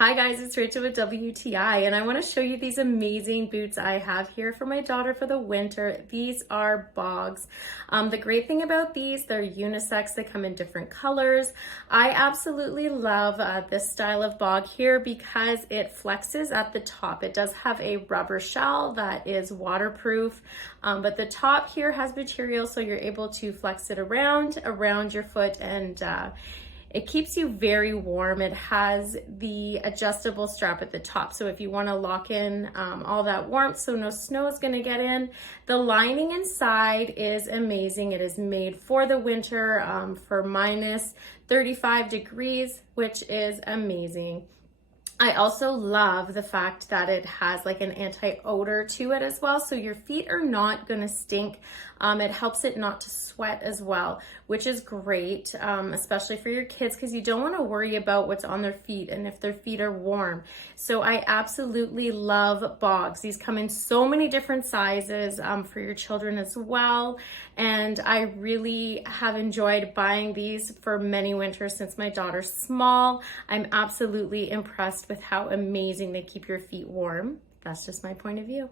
Hi guys, it's Rachel with WTI, and I want to show you these amazing boots I have here for my daughter for the winter. These are BOGS. The great thing about these, they're unisex. They come in different colors. I absolutely love this style of bog here because it flexes at the top. It does have a rubber shell that is waterproof, but the top here has material so you're able to flex it around your foot, and it keeps you very warm. It has the adjustable strap at the top, so if you want to lock in all that warmth so no snow is going to get in. The lining inside is amazing. It is made for the winter for minus 35 degrees, which is amazing. I also love the fact that it has like an anti-odor to it as well, so your feet are not going to stink. It helps it not to sweat as well, which is great, especially for your kids, because you don't want to worry about what's on their feet and if their feet are warm. So I absolutely love BOGS. These come in so many different sizes for your children as well, and I really have enjoyed buying these for many winters since my daughter's small. I'm absolutely impressed with how amazing they keep your feet warm. That's just my point of view.